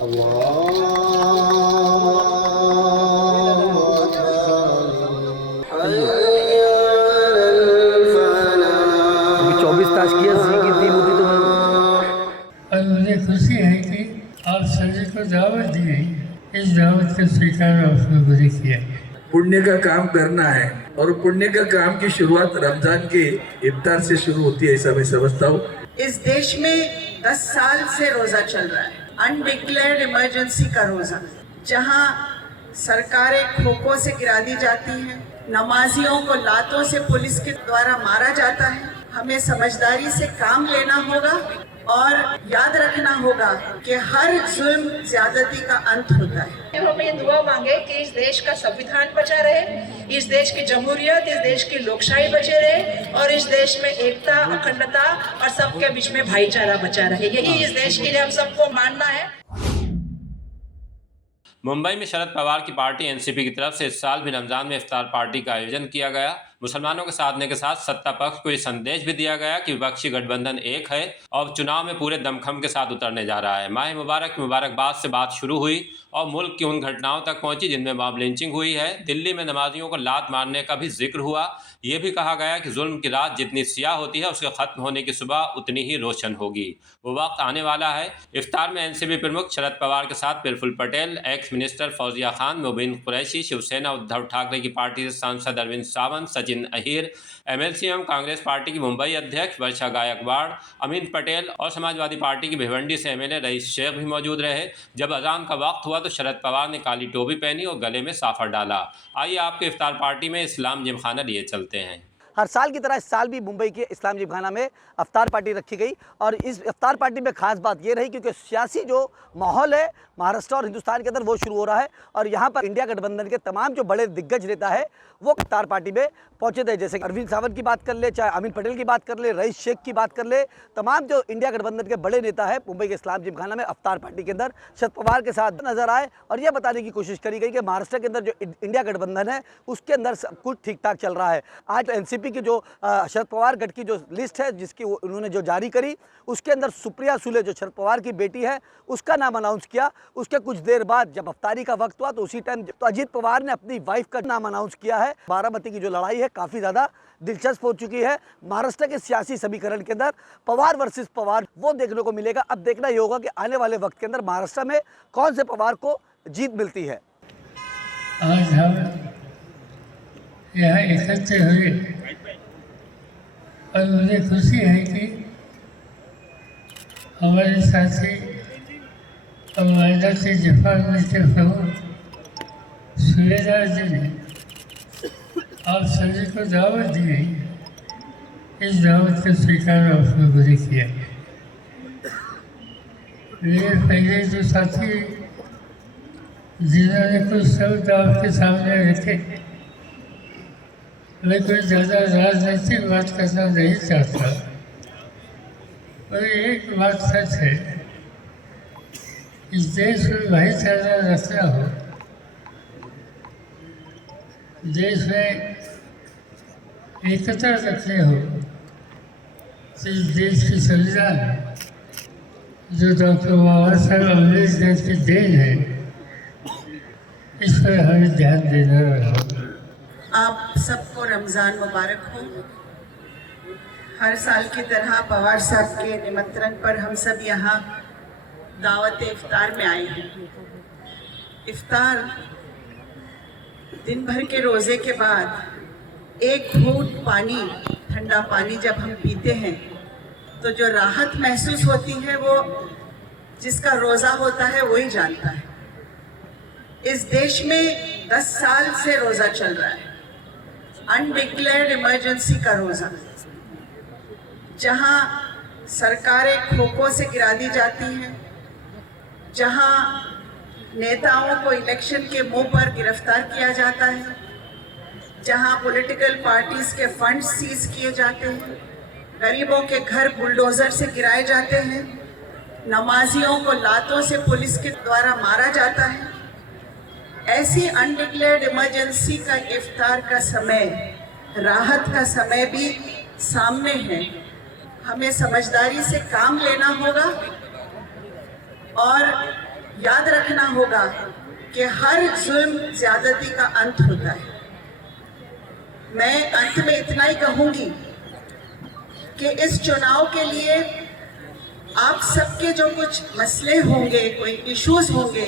अभी 24 ताश की की दी होती तो और मुझे खुशी है कि आप सभी को दावत दी गई, इस दावत को स्वीकार आपने मुझे किया। पुण्य का काम करना है और पुण्य का काम की शुरुआत रमजान के इफ्तार से शुरू होती है, ऐसा मैं समझता हूँ। इस देश में 10 साल से रोजा चल रहा है, अनडिक्लेयर्ड इमरजेंसी का रोजा, जहां सरकारें खोखों से गिरा दी जाती हैं, नमाजियों को लातों से पुलिस के द्वारा मारा जाता है। हमें समझदारी से काम लेना होगा और याद रखना होगा कि हर जुल्म ज्यादती का अंत होता है। हम ये दुआ मांगे कि इस देश का संविधान बचा रहे, इस देश की जमहूरियत, इस देश की लोकशाही बचे रहे और इस देश में एकता, अखंडता और सबके बीच में भाईचारा बचा रहे। यही इस देश के लिए हम सबको मानना है। मुंबई में शरद पवार की पार्टी एनसीपी की तरफ से इस साल भी रमजान में इफ्तार पार्टी का आयोजन किया गया। मुसलमानों के साधने के साथ सत्ता पक्ष को ये संदेश भी दिया गया कि विपक्षी गठबंधन एक है और चुनाव में पूरे दमखम के साथ उतरने जा रहा है। माह मुबारक की मुबारकबाद से बात शुरू हुई और मुल्क की उन घटनाओं तक पहुंची जिनमें मॉब लिंचिंग हुई है। दिल्ली में नमाजियों को लात मारने का भी जिक्र हुआ। ये भी कहा गया कि जुल्म की रात जितनी स्याह होती है उसके खत्म होने की सुबह उतनी ही रोशन होगी। वो वक्त आने वाला है। इफ्तार में एनसीपी प्रमुख शरद पवार के साथ प्रफुल्ल पटेल, एक्स मिनिस्टर फौजिया खान, मुबीन कुरैशी, शिवसेना उद्धव ठाकरे की पार्टी से सांसद अरविंद सावंत, सचिन अहीर, एमएलसी एवं कांग्रेस पार्टी की मुंबई अध्यक्ष वर्षा गायकवाड़, अमित पटेल और समाजवादी पार्टी की भिवंडी से एमएलए रईस शेख भी मौजूद रहे। जब अजान का वक्त हुआ तो शरद पवार ने काली टोपी पहनी और गले में साफा डाला। आइए आपके इफ्तार पार्टी में इस्लाम जिमखाना लिए चलते हैं। हर साल की तरह इस साल भी मुंबई के इस्लाम जिमखाना में अफ्तार पार्टी रखी गई और इस अफ्तार पार्टी में खास बात ये रही क्योंकि सियासी जो माहौल है महाराष्ट्र और हिंदुस्तान के अंदर वो शुरू हो रहा है और यहाँ पर इंडिया गठबंधन के तमाम जो बड़े दिग्गज नेता है वो अफ्तार पार्टी में पहुंचे थे। जैसे अरविंद सावंत की बात कर ले, चाहे अमित पटेल की बात कर ले, रईस शेख की बात कर ले, तमाम जो इंडिया गठबंधन के बड़े नेता है मुंबई के इस्लाम जिमखाना में अफ्तार पार्टी के अंदर शरद पवार के साथ नजर आए और यह बताने की कोशिश करी गई कि महाराष्ट्र के अंदर जो इंडिया गठबंधन है उसके अंदर सब कुछ ठीक ठाक चल रहा है। आज एनसीपी की जो शरद पवार गठ की जो लिस्ट है जिसकी उन्होंने जो जारी करी उसके अंदर सुप्रिया सुले जो शरद पवार की बेटी है उसका नाम अनाउंस किया। उसके कुछ देर बाद जब अफ्तारी का वक्त हुआ तो उसी टाइम तो अजीत पवार ने अपनी वाइफ का नाम अनाउंस किया है। बारामती की जो लड़ाई है काफ़ी ज़्यादा दिलचस्प हो चुकी है। महाराष्ट्र के सियासी समीकरण के अंदर पवार वर्सेस पवार वो देखने को मिलेगा। अब देखना ये होगा कि आने वाले वक्त के अंदर महाराष्ट्र में कौन से पवार को जीत मिलती है। आज हम यहाँ एकत्र हुए और मुझे खुशी है कि हमारे साथी और वायदा के डिपार्टमेंट के प्रमुख सूर्यदास जी ने आप सभी को दावत दी गई, इस दावत को स्वीकार आपने मुझे किया। मेरे पहले जो साथी जिन्होंने कुछ शब्द आपके सामने रखे, मैं कोई ज़्यादा राजनीतिक बात करना नहीं चाहता और एक बात सच है, इस देश में भाईचारा रखना हो, देश में एकता रखने हो तो इस देश की संविधान जो डॉक्टर बाबा साहब अम्बेडकर की देन है इस पर हमें ध्यान देना होगा। आप सबको रमज़ान मुबारक हो। हर साल की तरह पवार साहब के निमंत्रण पर हम सब यहाँ दावत इफ्तार में आए हैं। इफ्तार दिन भर के रोज़े के बाद एक घूंट पानी, ठंडा पानी जब हम पीते हैं तो जो राहत महसूस होती है वो जिसका रोज़ा होता है वही जानता है। इस देश में 10 साल से रोज़ा चल रहा है, अनडिक्लेयर्ड इमरजेंसी का रोज़ा, जहां सरकारें खोखों से गिरा दी जाती हैं, जहां नेताओं को इलेक्शन के मुंह पर गिरफ्तार किया जाता है, जहां पॉलिटिकल पार्टीज के फंड सीज किए जाते हैं, गरीबों के घर बुलडोजर से गिराए जाते हैं, नमाजियों को लातों से पुलिस के द्वारा मारा जाता है। ऐसी अनडिक्लेयर्ड इमरजेंसी का इफ्तार का समय, राहत का समय भी सामने है। हमें समझदारी से काम लेना होगा और याद रखना होगा कि हर जुल्म ज्यादती का अंत होता है। मैं अंत में इतना ही कहूंगी कि इस चुनाव के लिए आप सबके जो कुछ मसले होंगे, कोई इश्यूज होंगे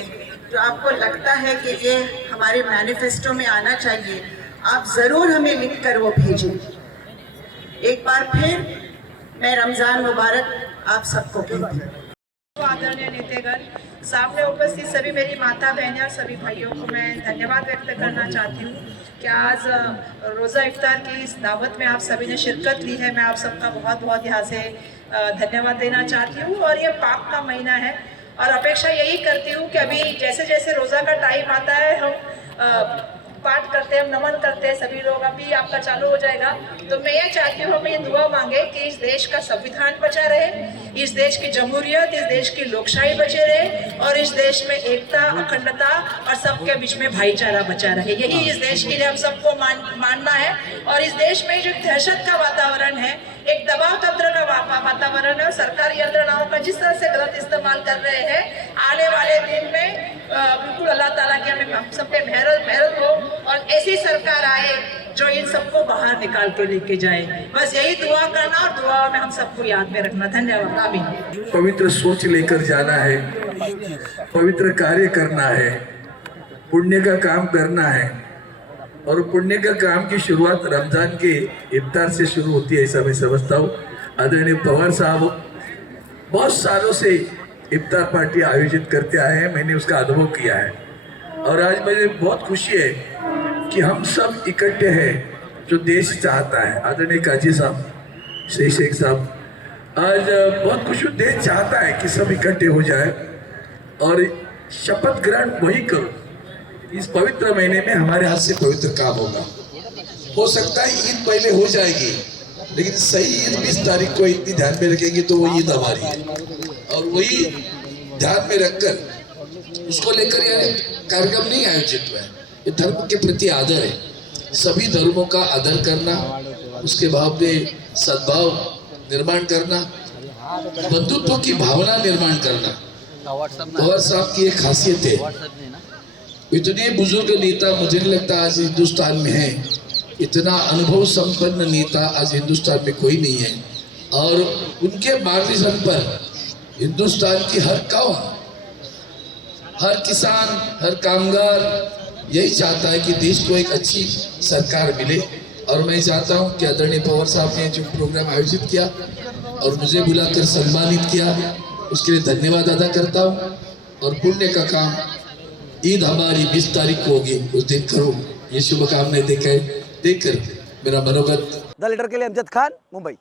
जो आपको लगता है कि ये हमारे मैनिफेस्टो में आना चाहिए, आप ज़रूर हमें लिख कर वो भेजें। एक बार फिर मैं रमज़ान मुबारक आप सबको कहती हूँ। आदरणीय नेतागण, सामने उपस्थित सभी मेरी माता बहनें और सभी भाइयों को मैं धन्यवाद व्यक्त करना चाहती हूँ कि आज रोज़ा इफ्तार की इस दावत में आप सभी ने शिरकत ली है। मैं आप सबका बहुत बहुत यहाँ से धन्यवाद देना चाहती हूँ। और ये पाक का महीना है और अपेक्षा यही करती हूँ कि अभी जैसे जैसे रोज़ा का टाइम आता है हम पाठ करते हैं, हम नमन करते हैं, सभी लोग अभी आपका चालू हो जाएगा। तो मैं ये चाहती हूँ, हमें ये दुआ मांगे कि इस देश का संविधान बचा रहे, इस देश की जमहूरियत, इस देश की लोकशाही बचे रहे और इस देश में एकता, अखंडता और सबके बीच में भाईचारा बचा रहे। यही इस देश के लिए हम सबको मानना है। और इस देश में जो दहशत का वातावरण है, एक दबाव तंत्र का वातावरण है और सरकारी यंत्रणाओं का जिस तरह से गलत इस्तेमाल कर रहे हैं, आने वाले दिन में बिल्कुल अल्लाह ताला की हमें हम सब पे मेहरत हो और ऐसी सरकार आए जो इन सबको बाहर निकाल के लेके जाए। बस यही दुआ करना और दुआ में हम सबको याद में रखना। धन्यवाद। आमीन। पवित्र सोच लेकर जाना है, पवित्र कार्य करना है, पुण्य का काम करना है और पुण्य का काम की शुरुआत रमजान के इफ्तार से शुरू होती है, ऐसा मैं समझता हूँ। आदरणीय पवार साहब बहुत सालों से इफ्तार पार्टी आयोजित करते आए हैं, मैंने उसका अनुभव किया है और आज मुझे बहुत खुशी है कि हम सब इकट्ठे हैं जो देश चाहता है। आदरणीय काजी साहब, शेख साहब, आज बहुत खुशी, देश चाहता है कि सब इकट्ठे हो जाए और शपथ ग्रहण वही करो। इस पवित्र महीने में हमारे हाथ से पवित्र काम होगा। हो सकता है ईद पहले हो जाएगी, लेकिन सही ईद 20 तारीख को इतनी ध्यान में रखेंगे तो वो ईद हमारी है और वही ध्यान में रखकर उसको लेकर यह कार्यक्रम नहीं आयोजित हुआ है। ये धर्म के प्रति आदर है, सभी धर्मों का आदर करना, उसके बाद में सद्भाव निर्माण करना, बंधुत्व की भावना निर्माण करना पवार साहब की एक खासियत है। इतने बुजुर्ग नेता मुझे नहीं लगता आज हिंदुस्तान में है, इतना अनुभव संपन्न नेता आज हिंदुस्तान में कोई नहीं है और उनके मार्गदर्शन पर हिंदुस्तान की हर कौम, हर किसान, हर कामगार यही चाहता है कि देश को एक अच्छी सरकार मिले। और मैं चाहता हूं कि आदरणीय पवार साहब ने जो प्रोग्राम आयोजित किया और मुझे बुलाकर सम्मानित किया, उसके लिए धन्यवाद अदा करता हूं। और पुण्य का काम ईद हमारी 20 तारीख को होगी, उस दिन करो, ये शुभकामनाएं देकर मेरा मनोगत। द लीडर के लिए अमजद खान, मुंबई।